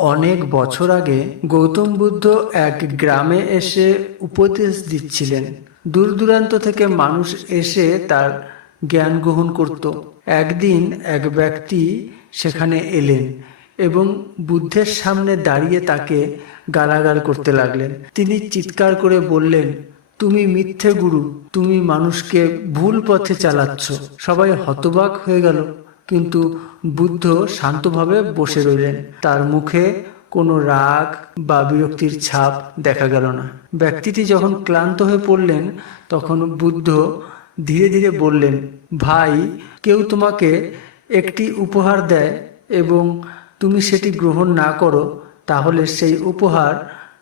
অনেক বছর আগে গৌতম বুদ্ধ এক গ্রামে এসে উপদেশ দিচ্ছিলেন। দূর দূরান্ত থেকে মানুষ এসে তার জ্ঞান গ্রহণ করত। একদিন এক ব্যক্তি সেখানে এলেন এবং বুদ্ধের সামনে দাঁড়িয়ে তাকে গালাগাল করতে লাগলেন। তিনি চিৎকার করে বললেন তুমি মিথ্যে গুরু তুমি মানুষকে ভুল পথে চালাচ্ছ। সবাই হতবাক হয়ে গেল। কিন্তু বুদ্ধ শান্তভাবে বসে রইলেন। তার মুখে কোনো রাগ বা বিরক্তির ছাপ দেখা গেল না। ব্যক্তিটি যখন ক্লান্ত হয়ে পড়লেন, তখন বুদ্ধ ধীরে ধীরে বললেন, ভাই, কেউ তোমাকে একটি উপহার দেয় এবং তুমি সেটি গ্রহণ না করো, তাহলে সেই উপহার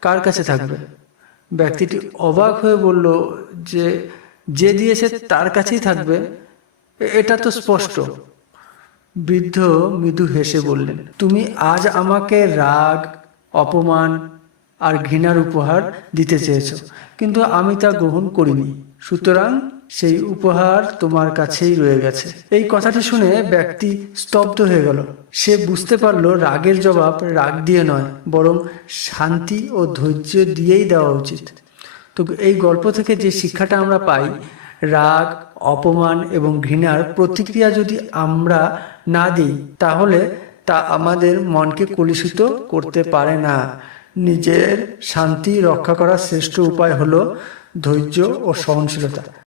কার কাছে থাকবে? ব্যক্তিটি অবাক হয়ে বলল, যে যে দিয়েছে তার কাছেই থাকবে? এটা তো স্পষ্ট। বৃদ্ধ মৃদু হেসে বললেন, তুমি আজ আমাকে রাগ, অপমান আর ঘৃণার উপহার দিতে চেয়েছ, কিন্তু আমি তা গ্রহণ করিনি। সুতরাং সেই উপহার তোমার কাছেই রয়ে গেছে। এই কথাটি শুনে ব্যক্তি স্তব্ধ হয়ে গেল। সে বুঝতে পারল রাগের জবাব রাগ দিয়ে নয়, বরং শান্তি ও ধৈর্য দিয়েই দেওয়া উচিত। তো এই গল্প থেকে যে শিক্ষাটা আমরা পাই রাগ, অপমান এবং ঘৃণার প্রতিক্রিয়া যদি আমরা না দিই, তাহলে তা আমাদের মনকে কলুষিত করতে পারে না। নিজের শান্তি রক্ষা করার শ্রেষ্ঠ উপায় হলো ধৈর্য ও সহনশীলতা।